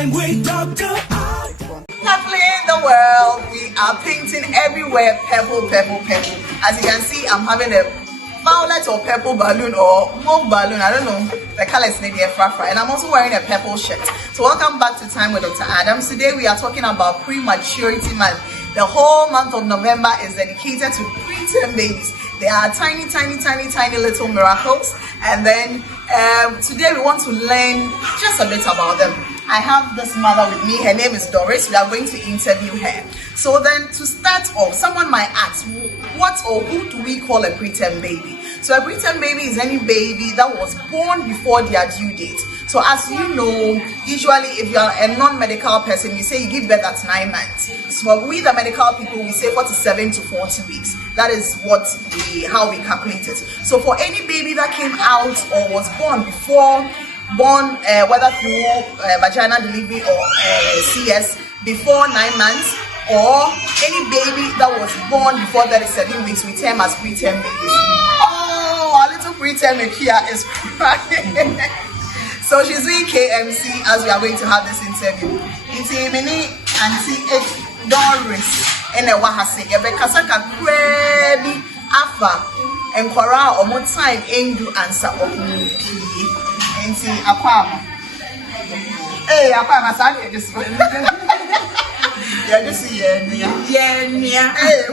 time with Dr. Happily in the world, we are painting everywhere purple, purple, purple. As you can see, I'm having a violet or purple balloon or mauve balloon. I don't know. The color is maybe a frafra. And I'm also wearing a purple shirt. So welcome back to Time with Dr. Adams. Today we are talking about prematurity month. The whole month of November is dedicated to preterm babies. They are tiny, tiny, tiny, tiny little miracles. And then today we want to learn just a bit about them. I have this mother with me. Her name is Doris. We are going to interview her. So then to start off, someone might ask, what or who do we call a preterm baby? So a preterm baby is any baby that was born before their due date. So as you know, usually if you are a non-medical person, you say you give birth at 9 months. So we the medical people, we say 47 to 40 weeks. That is how we calculate it. So for any baby that came out or was born whether through vaginal delivery or CS before 9 months, or any baby that was born before 37 weeks, we term as preterm babies. Oh, our little preterm here is crying. So she's doing KMC as we are going to have this interview. It's a mini Auntie Doris and a wahasi. Bekasaka crazy afa and Kora or more time endu answer of Auntie Aquama. Hey, Aquama, sorry, just yeah, just yeah. Hey,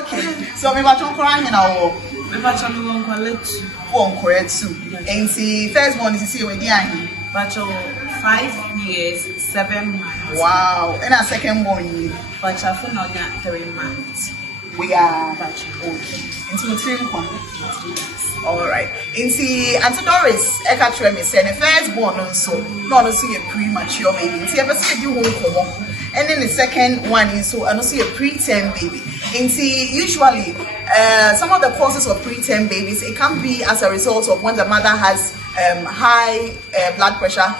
okay, so we were talking now. We were talking too. And see, first one is to see where they are. Bachelor 5 years, 7 months. Wow, and our second one, Bachelor for not 3 months. We are Bachelor. Okay. Into 3 months. All right. And see, Auntie Doris, Ekatrem is saying the first born also, not also a premature baby. See, ever see you won't come on. And then the second one is so, and also a preterm baby. And see, usually, some of the causes of preterm babies, it can be as a result of when the mother has high blood pressure,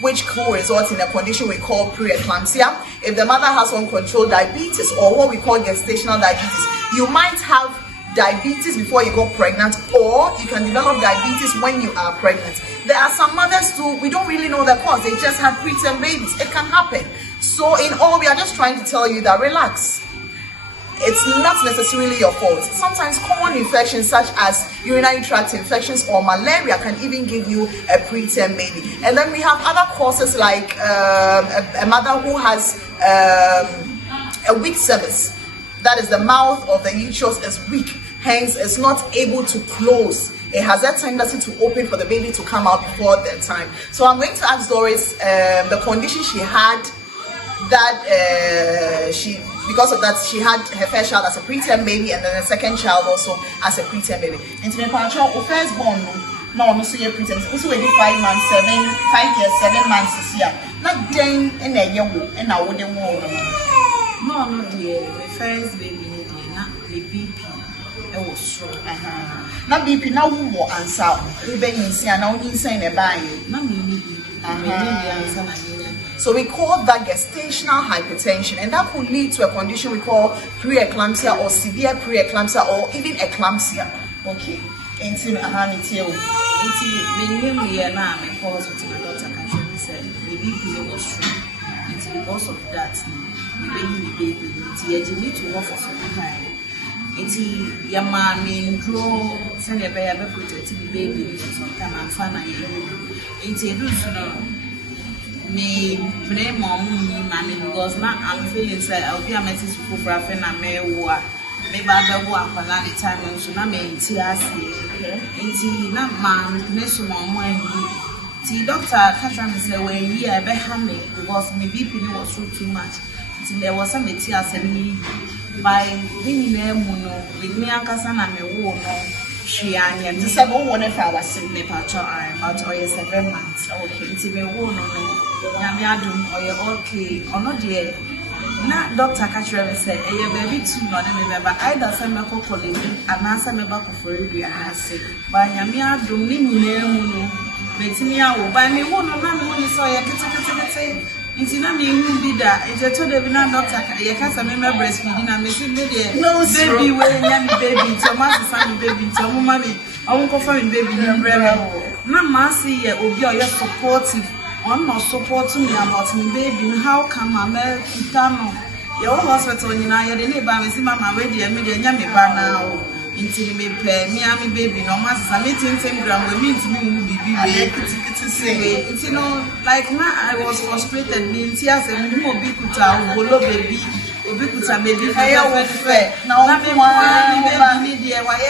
which could result in a condition we call preeclampsia. If the mother has uncontrolled diabetes or what we call gestational diabetes, you might have diabetes before you got pregnant, or you can develop diabetes when you are pregnant. There are some mothers too, we don't really know the cause, they just have preterm babies. It can happen. So in all, we are just trying to tell you that relax. It's not necessarily your fault. Sometimes common infections such as urinary tract infections or malaria can even give you a preterm baby. And then we have other causes like a mother who has a weak cervix. That is, the mouth of the uterus is weak, hence it's not able to close. It has that tendency to open for the baby to come out before that time. So I'm going to ask Doris the condition she had, that because of that she had her first child as a preterm baby, and then the second child also as a preterm baby. And to my partner, first born, no, no, so you're preterm. Also, we did 5 months, 5 years, 7 months this year. Not then in a year, and I wouldn't want. No, dear. My first baby, not the BP. It was strong. Now BP, now who will answer? We beg you, see, and now you say a buy. Not me. So we call that gestational hypertension, and that could lead to a condition we call preeclampsia or severe preeclampsia or even eclampsia. Okay. Into my daughter Kankaroo said the BP was strong. It's because of that. Baby, you need to work for some time. It's your mommy draw, send a baby, protect the baby some time and fun. It's a me blame mommy because now I'm feeling sad. I'll be a message for a friend and may war. Maybe I'll go up another time and so now may tears. It's not man, Miss Mom. See, Doctor Katram said, well, yeah, I bet me because my BP was too much. There was some tears and me by winning them, with me and Cassandra, me won. She and the 7 1 if I was in the patcher, about 7 months. Okay, it's even one no. Yamiadum or you're okay or not yet. Now, Doctor Katram said, a baby too, not remember either some medical colleague and answer me back for you. I said, by Yamiadum, Nino. Bettina, by me, one of them only saw a kitty. It's not me who did that. It's a told every doctor. You can't remember breastfeeding. I'm missing baby. No, baby, when you baby, Thomas, family baby, Tommy, I won't confirm baby. Mamma, see, you'll be supportive. I'm not supporting me about my baby. How come I'm a kitano? Your hospital in I didn't buy me, Mamma, ready, and me, and Yammy now. Until me play me, I'm a baby. No matter, I'm eating 10 grams. We mean to me, it's you know, like now I was frustrated. Me, tears and me, Bikuta, Bolo baby, Bikuta baby, fair. Now, I'm baby, dear, why I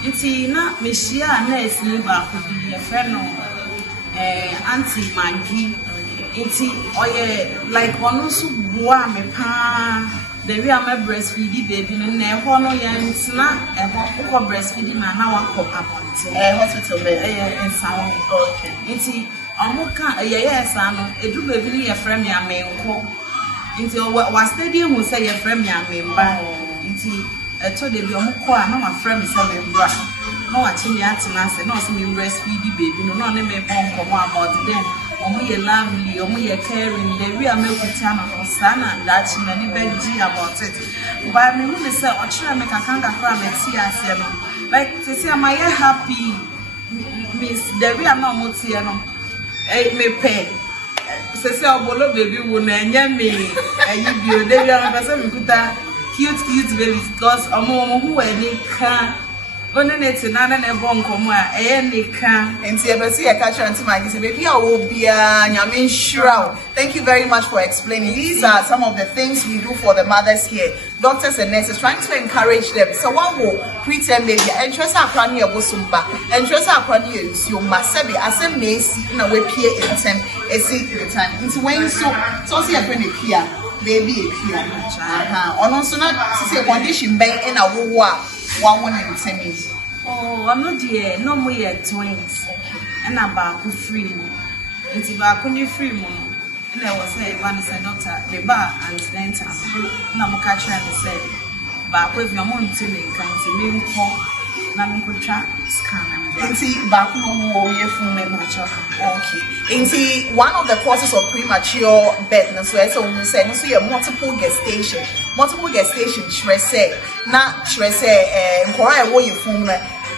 it's not Michia Ness, Liba could be a friend of Auntie Maggie. It's like one also boa me pa. The way I'm a breastfeeding baby, and never know young snack and what breastfeeding and how I call up hospital bed and sound. Okay. It's a yes, I do baby a friend, ya may call into what stadium will say a friend, ya may buy. I told them, your mukwa, no, my friend is a bra. No, actually, I asked no, see me breastfeeding baby, no, no, name about them. Omo lovely, omo caring, the real milk time of Sana, that she many veggie about it. But I mean, they say, or try make a Kankaroo and see us, like to say, am I happy? Miss the real Motiano, me pay. Say, Bolo baby, won't end me, and you be a person who cute babies, because Omo who any can. Only nana ne bon komo a eye nika enti e be se e ka kire nti magi se baby a wo bia nyame nshira. Thank you very much for explaining. These are some of the things we do for the mothers here, doctors and nurses, trying to encourage them. So what will preterm baby interest akra ne ebosumba interest akra ne ensioma sebi asem na esi na we pie entem esi the time nti when so see e friend e pia baby e pia ono so na see condition ben e na wo a one in 10 years. Oh, I'm not dear, no more twins. And I'm back with free. It's back on your free moon. And I was saying, one is a doctor, the bar and dental. And I'm catching and said, back with your mom to me, can't see me call. Back okay. One of the causes of premature birth, so we say, no, multiple gestation. Multiple gestation,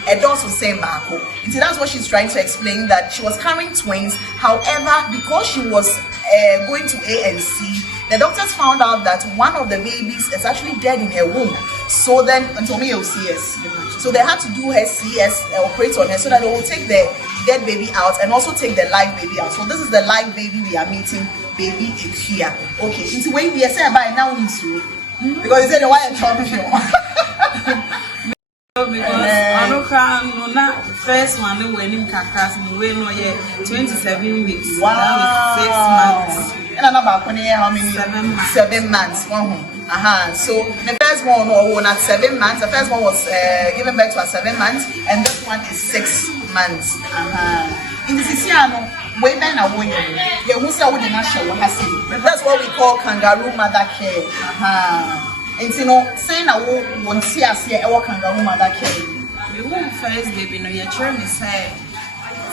a dose was saying back. That's what she's trying to explain, that she was carrying twins. However, because she was going to A&C, the doctors found out that one of the babies is actually dead in her womb. So then, until me CS. So they had to do her CS, operate on her, so that they will take the dead baby out and also take the live baby out. So this is the live baby we are meeting, baby here. Okay, into when we say by now, because they said the white champion. Because I don't know, first one when him cacas and we know 27 weeks. Wow. 6 months. And another how many? 7 months. So the first one was at 7 months. The first one was given birth to at 7 months, and this one is 6 months. In the Siciano, way back now, that's what we call kangaroo mother care. And you know, saying I won't see us here, I kangaroo mother care. The womb first baby, no, your children say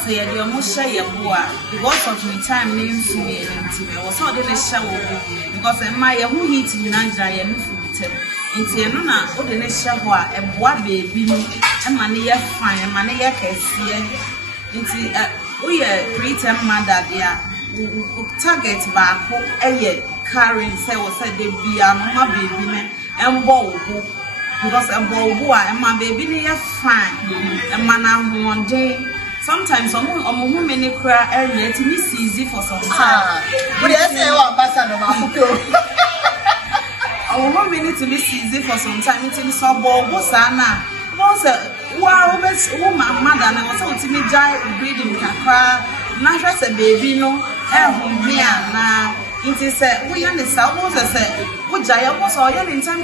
you must share your boy because of my time names to me and I was not in a shower because my who eats in Nigeria and food. Into Nuna, what the next shower, a boy baby, and money fine, and money can see. Into we are preterm mother there, target back, carrying say was said they be a mama baby and bow because a bow and my baby fine and man one day. Sometimes some women cry earlier to miss easy for some time. But I say, a woman need to miss easy for some time. It's in some ball. What's Anna? Was a wow, best woman, mother, and I was so to me, giant breeding can cry. Not just a baby, no, here now. It is a we understand what I said. What I was all in 10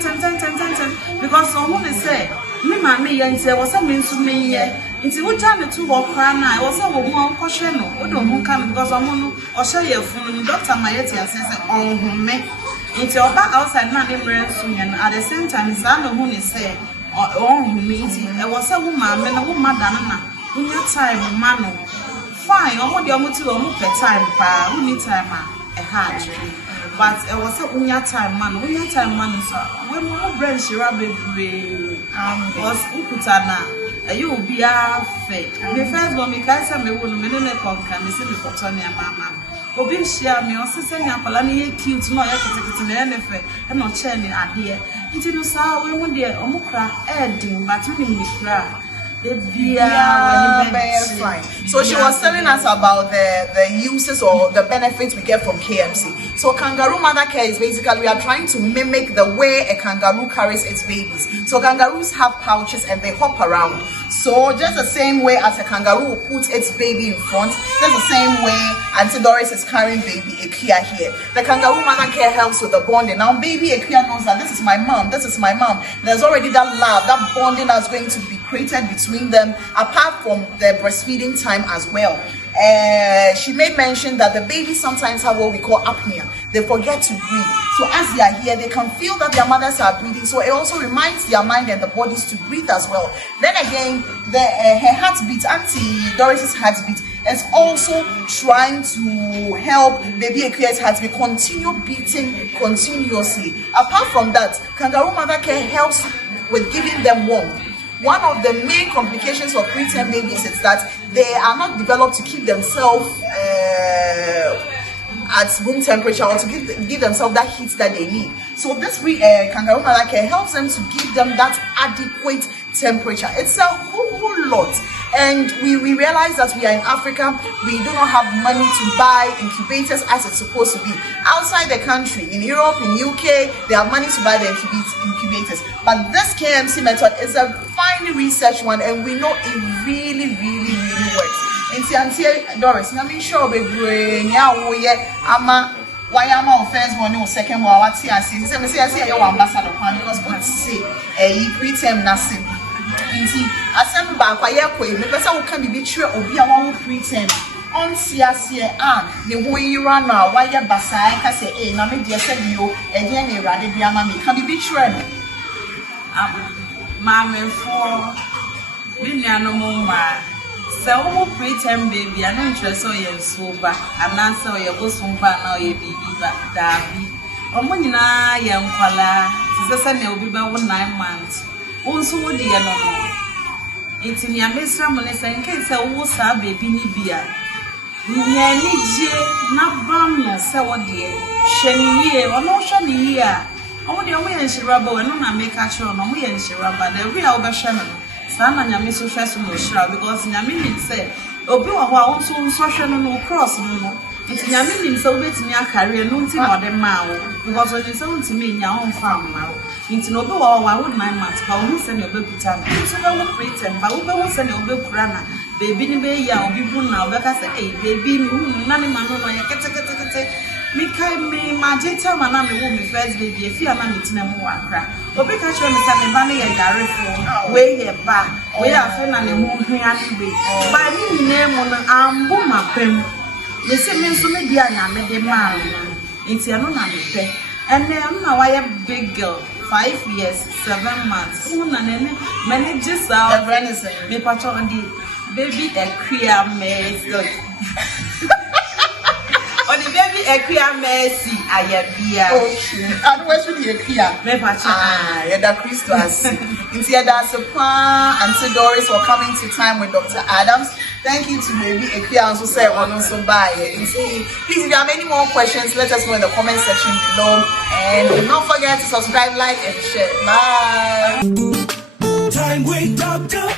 because someone say, me, mammy, and say, was a means to me. It's what time to walk around. I was a woman caution. What don't come because I'm on or show your phone. Doctor Mayeti says, oh, me. It's your back outside, not in soon, and at the same time, it's not who is say, oh, me. I was a woman, and a woman, in your time, man. Fine, I want your motive per time, pa, who need time, a hard. But I was a unya time, man, so when my brain she rabbit was Ukutana. You be a fake. The first one, because I may want me in a concan, is in the Cotonia Mamma. Obi share me or send your Polani cute, no, I can take it in the NFA, and not churning idea. It is how we want the Omukra adding, but only me cry. Fine. So she was telling us about the uses or the benefits we get from KMC. So kangaroo mother care is basically we are trying to mimic the way a kangaroo carries its babies. So kangaroos have pouches and they hop around. So just the same way as a kangaroo puts its baby in front, just the same way Auntie Doris is carrying baby Ekia here. The kangaroo mother care helps with the bonding. Now baby Ekia knows that this is my mom, this is my mom. There's already that love, that bonding that's going to be created between them, apart from the breastfeeding time as well. She made mention that the babies sometimes have what we call apnea. They forget to breathe. So as they are here, they can feel that their mothers are breathing. So it also reminds their mind and the bodies to breathe as well. Then again, her heartbeat, Auntie Doris's heartbeat, is also trying to help baby Ekia's heartbeat continue beating continuously. Apart from that, kangaroo mother care helps with giving them warmth. One of the main complications for preterm babies is that they are not developed to keep themselves at room temperature or to give themselves that heat that they need. So this kangaroo mother care helps them to give them that adequate temperature. It's a whole lot. And we realize that we are in Africa, we do not have money to buy incubators as it's supposed to be. Outside the country, in Europe, in UK, they have money to buy the incubators. But this KMC method is a finely researched one, and we know it really works. And Auntie Doris, I'm sure we bring ama why am I first one or second one? What's here? I say you're ambassador because what say a preterm nursing. Inti asem ba kwa ye kwe me pesa wo ka bibi tire obi a wo preterm on siasie ne ho yira na wa ye basai ka se na me de se bio e de na irade bia ma me ka bibi tire no ma me fo bi nuano mo ma se wo preterm baby ana interest o ye so ba ana se o ye bosom ba na o ye bibi ba da bi omo nyina ye nkwala se ne obi ba wo 9 months also would the no. It's in your mesra molest and case a wosa baby ni bia. Nanny J. Nabam, so what dear. Shani, or no shani ya. Only a way and Shirabo and no make a show no way and Shiraba, the real Bashaman. Some and Yamiso Shasmo Shra because Yamin said, Obi wa also social no cross no. It's Yamin so bit in your career, no thing or the mouth, because when you sound to me in your own farm now. It's no go I would 9 months, but we send your baby time. So I will pretend, but we will send your baby crana. Baby, baby, ya will be born now. Because hey, baby, none man, no, I get me. My data, my name will be first baby. If you are not meeting them, one crack. But because you're Mr. Banny and Gary phone, way here back, we are friend and the moon anyway. By me, name on an my pen. The same so maybe I am a man. It's a non and then now I am big girl. 5 years, 7 months. Managers are me patron the baby a queer mess. Or the baby a queer messy. I am here. Okay. And where should you queer? Me patron. Yeah, that Christmas. Instead, that's a plan. Auntie Doris for coming to time with Dr. Adams. Thank you to baby Ekia also say also bye. Please, if you have any more questions, let us know in the comment section below. And do not forget to subscribe, like, and share. Bye. Time with Dr.